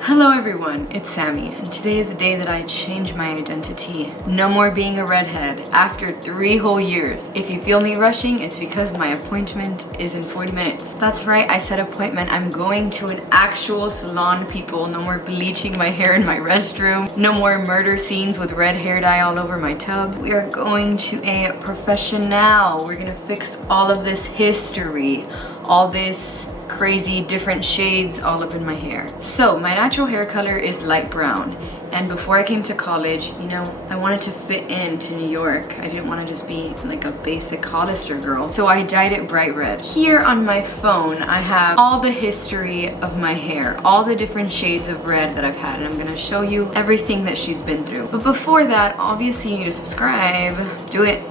Hello everyone, it's Sammy, and today is the day that I changed my identity. No more being a redhead after 3 whole years. If you feel me rushing, it's because my appointment is in 40 minutes. That's right, I said appointment. I'm going to an actual salon, people. No more bleaching my hair in my restroom. No more murder scenes with red hair dye all over my tub. We are going to a professional. We're gonna fix all of this history, all this crazy different shades all up in my hair. So my natural hair color is light brown, and before I came to college, you know, I wanted to fit into New York. I didn't want to just be like a basic Hollister girl, so I dyed it bright red. Here on my phone I have all the history of my hair, all the different shades of red that I've had, and I'm gonna show you everything that she's been through. But before that, obviously you need to subscribe. Do it.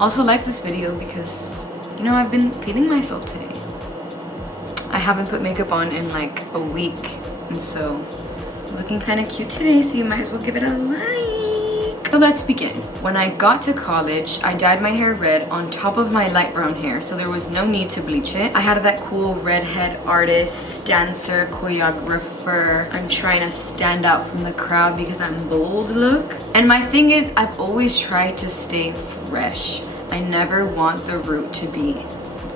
Also like this video because, you know, I've been feeling myself today. I haven't put makeup on in like a week, and so I'm looking kind of cute today, so you might as well give it a like. So let's begin. When I got to college, I dyed my hair red on top of my light brown hair, so there was no need to bleach it. I had that cool redhead artist, dancer, choreographer, I'm trying to stand out from the crowd because I'm bold look. And my thing is, I've always tried to stay fresh. I never want the root to be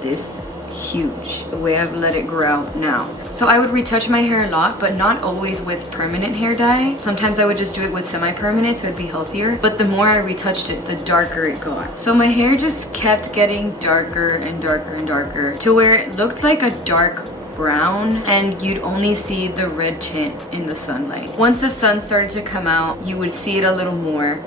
this huge, the way I've let it grow out now. So I would retouch my hair a lot, but not always with permanent hair dye. Sometimes I would just do it with semi-permanent, so it'd be healthier. But the more I retouched it, the darker it got. So my hair just kept getting darker and darker and darker to where it looked like a dark brown, and you'd only see the red tint in the sunlight. Once the sun started to come out, you would see it a little more.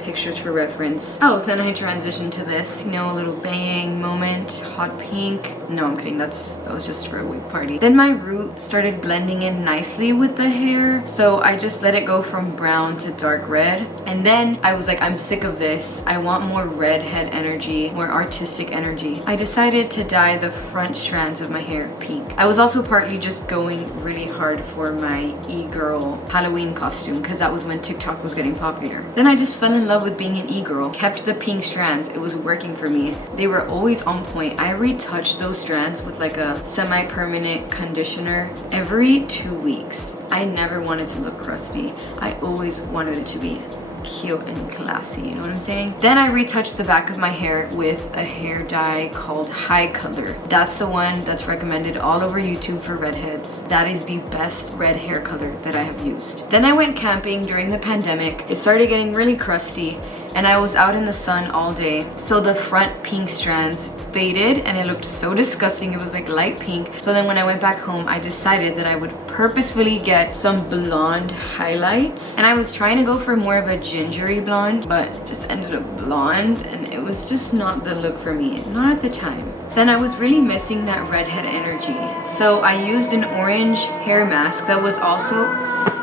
Pictures for reference. Oh, then I transitioned to this, you know, a little bang moment, hot pink. No, I'm kidding, that was just for a wig party. Then my root started blending in nicely with the hair, so I just let it go from brown to dark red. And then I was like, I'm sick of this. I want more redhead energy, more artistic energy. I decided to dye the front strands of my hair pink. I was also partly just going really hard for my e-girl Halloween costume, because that was when TikTok was getting popular. Then I just fell in love with being an e-girl, kept the pink strands. It was working for me. They were always on point. I retouched those strands with like a semi-permanent conditioner every 2 weeks. I never wanted to look crusty. I always wanted it to be cute and classy, you know what I'm saying? Then I retouched the back of my hair with a hair dye called High Color. That's the one that's recommended all over YouTube for redheads. That is the best red hair color that I have used. Then I went camping during the pandemic. It started getting really crusty, and I was out in the sun all day, so the front pink strands faded and it looked so disgusting. It was like light pink. So then when I went back home, I decided that I would purposefully get some blonde highlights, and I was trying to go for more of a gingery blonde, but just ended up blonde, and it was just not the look for me, not at the time. Then I was really missing that redhead energy, so I used an orange hair mask that was also,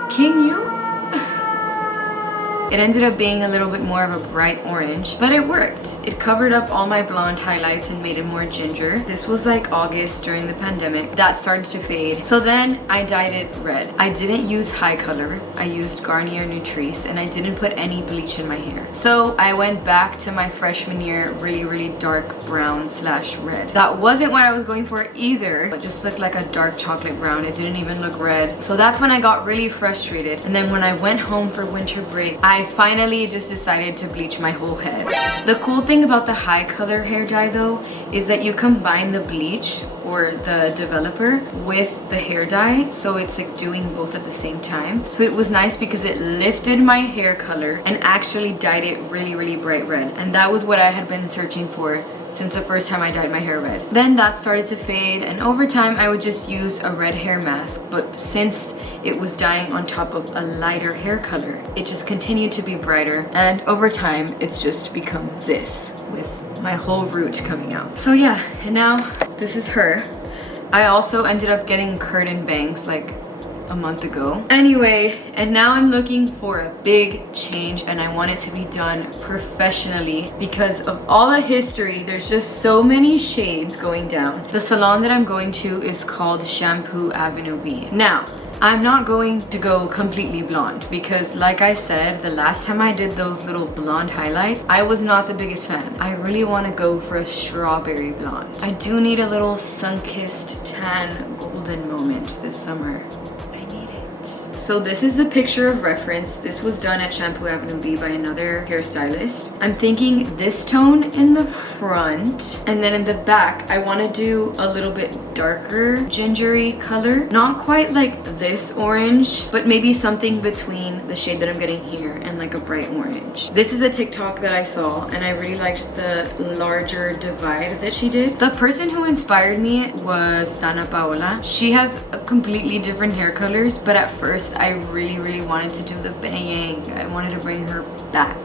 can you? It ended up being a little bit more of a bright orange, but it worked. It covered up all my blonde highlights and made it more ginger. This was like August during the pandemic. That started to fade. So then I dyed it red. I didn't use High Color. I used Garnier Nutrice, and I didn't put any bleach in my hair. So I went back to my freshman year, really dark brown / red. That wasn't what I was going for either. It just looked like a dark chocolate brown. It didn't even look red. So that's when I got really frustrated. And then when I went home for winter break, I finally just decided to bleach my whole head. The cool thing about the High Color hair dye though is that you combine the bleach or the developer with the hair dye, so it's like doing both at the same time. So it was nice because it lifted my hair color and actually dyed it really bright red, and that was what I had been searching for since the first time I dyed my hair red. Then that started to fade, and over time I would just use a red hair mask, but since it was dyeing on top of a lighter hair color, it just continued to be brighter, and over time it's just become this with my whole root coming out. So yeah, and now this is her. I also ended up getting curtain bangs like a month ago. Anyway, and now I'm looking for a big change, and I want it to be done professionally because of all the history. There's just so many shades going down. The salon that I'm going to is called Shampoo Avenue B. Now, I'm not going to go completely blonde because like I said, the last time I did those little blonde highlights, I was not the biggest fan. I really want to go for a strawberry blonde. I do need a little sun-kissed tan golden moment this summer. I need it. So this is the picture of reference. This was done at Shampoo Avenue B by another hairstylist. I'm thinking this tone in the front, and then in the back, I want to do a little bit darker gingery color. Not quite like this orange, but maybe something between the shade that I'm getting here and like a bright orange. This is a TikTok that I saw and I really liked the larger divide that she did. The person who inspired me was Dana Paola. She has a completely different hair colors, but at first I really wanted to do the bang. I wanted to bring her back.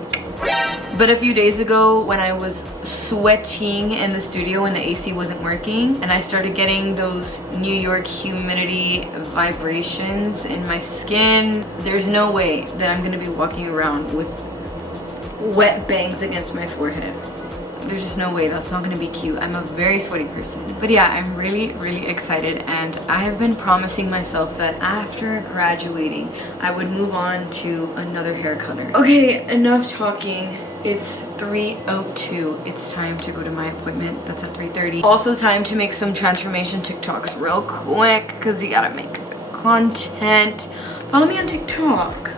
But a few days ago when I was sweating in the studio and the AC wasn't working and I started getting those New York humidity vibrations in my skin, there's no way that I'm gonna be walking around with wet bangs against my forehead. There's just no way. That's not gonna be cute. I'm a very sweaty person. But yeah, I'm really excited, and I have been promising myself that after graduating I would move on to another hair color. Okay, enough talking. It's 3:02. It's time to go to my appointment. That's at 3:30. Also time to make some transformation TikToks real quick because you gotta make content. Follow me on TikTok.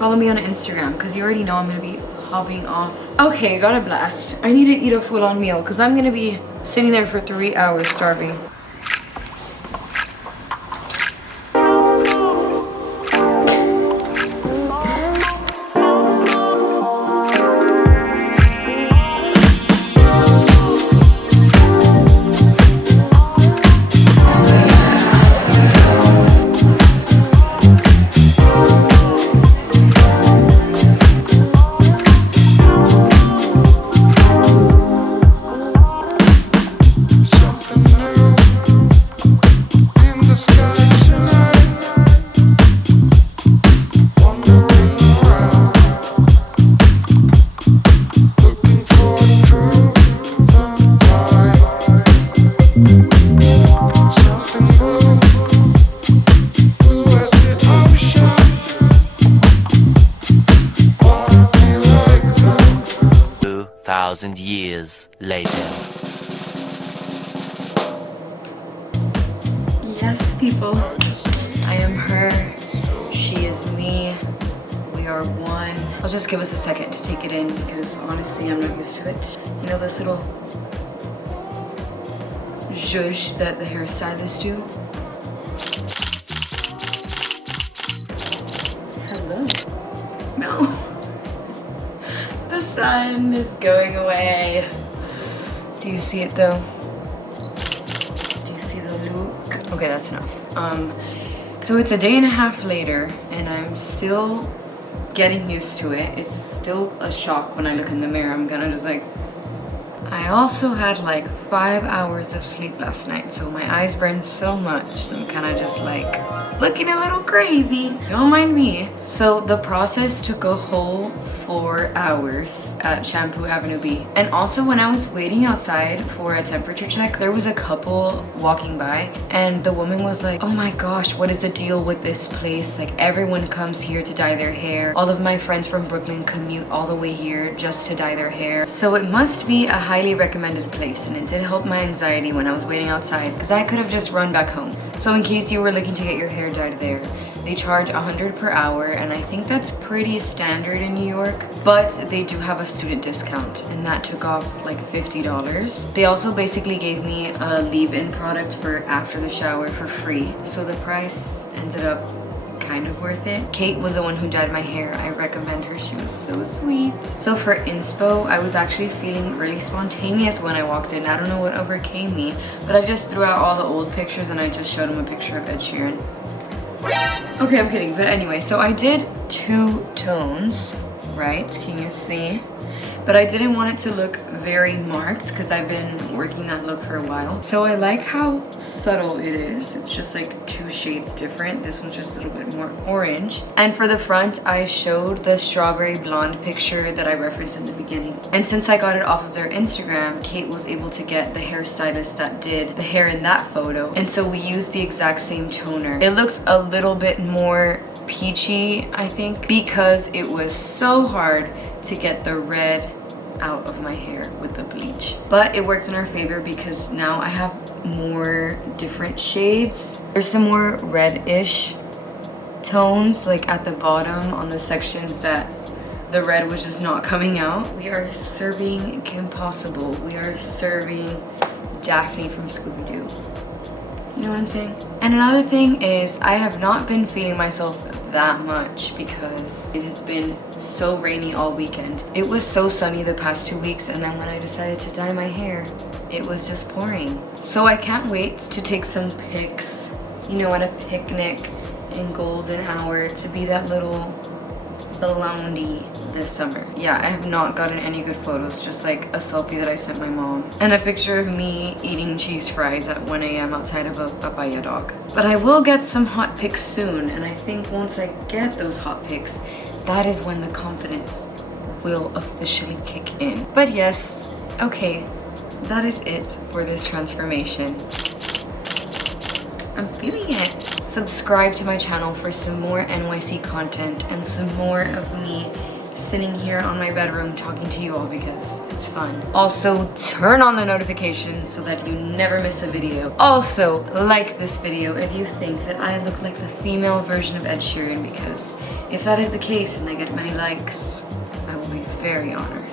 Follow me on Instagram because you already know I'm gonna be hopping off. Okay, got a blast. I need to eat a full-on meal because I'm gonna be sitting there for 3 hours starving. Something new in the sky tonight, wandering around, looking for the truth of life. Something blue as the ocean, wanna be like them. 2,000 years later. Yes, people. I am her. She is me. We are one. I'll just give us a second to take it in because honestly, I'm not used to it. You know this little zhuzh that the hairstylists do? Hello. No. The sun is going away. Do you see it though? Do you see the look? Okay, that's enough. So it's a day and a half later and I'm still getting used to it. It's still a shock when I look in the mirror. I'm kind of just like, I also had like 5 hours of sleep last night, so my eyes burned so much. I'm kind of just like looking a little crazy. Don't mind me. So the process took a whole 4 hours at Shampoo Avenue B. And also when I was waiting outside for a temperature check, there was a couple walking by and the woman was like, oh my gosh, what is the deal with this place? Like everyone comes here to dye their hair. All of my friends from Brooklyn commute all the way here just to dye their hair. So it must be a highly recommended place, and it did help my anxiety when I was waiting outside because I could have just run back home. So in case you were looking to get your hair dyed there, they charge $100 per hour, and I think that's pretty standard in New York, but they do have a student discount, and that took off like $50. They also basically gave me a leave-in product for after the shower for free, so the price ended up kind of worth it. Kate was the one who dyed my hair. I recommend her. She was so sweet. So for inspo, I was actually feeling really spontaneous when I walked in. I don't know what overcame me, but I just threw out all the old pictures and I just showed him a picture of Ed Sheeran. Okay, I'm kidding, but anyway, so I did 2 tones, right? Can you see? but I didn't want it to look very marked because I've been working that look for a while. So I like how subtle it is. It's just like 2 shades different. This one's just a little bit more orange. And for the front, I showed the strawberry blonde picture that I referenced in the beginning. And since I got it off of their Instagram, Kate was able to get the hairstylist that did the hair in that photo. And so we used the exact same toner. It looks a little bit more peachy, I think, because it was so hard to get the red out of my hair with the bleach. But it worked in our favor because now I have more different shades. There's some more reddish tones like at the bottom on the sections that the red was just not coming out. We are serving Kim Possible. We are serving Daphne from Scooby-Doo. You know what I'm saying? And another thing is I have not been feeding myself that much because it has been so rainy all weekend. It was so sunny the past 2 weeks, and then when I decided to dye my hair, it was just pouring. So I can't wait to take some pics, you know, at a picnic in golden hour to be that little blondey this summer. Yeah, I have not gotten any good photos, just like a selfie that I sent my mom and a picture of me eating cheese fries at 1 a.m. outside of a papaya dog. But I will get some hot pics soon, and I think once I get those hot pics, that is when the confidence will officially kick in. But yes, okay, that is it for this transformation. I'm feeling it. Subscribe to my channel for some more NYC content and some more of me sitting here on my bedroom talking to you all because it's fun. Also, turn on the notifications so that you never miss a video. Also, like this video if you think that I look like the female version of Ed Sheeran, because if that is the case and I get many likes, I will be very honored.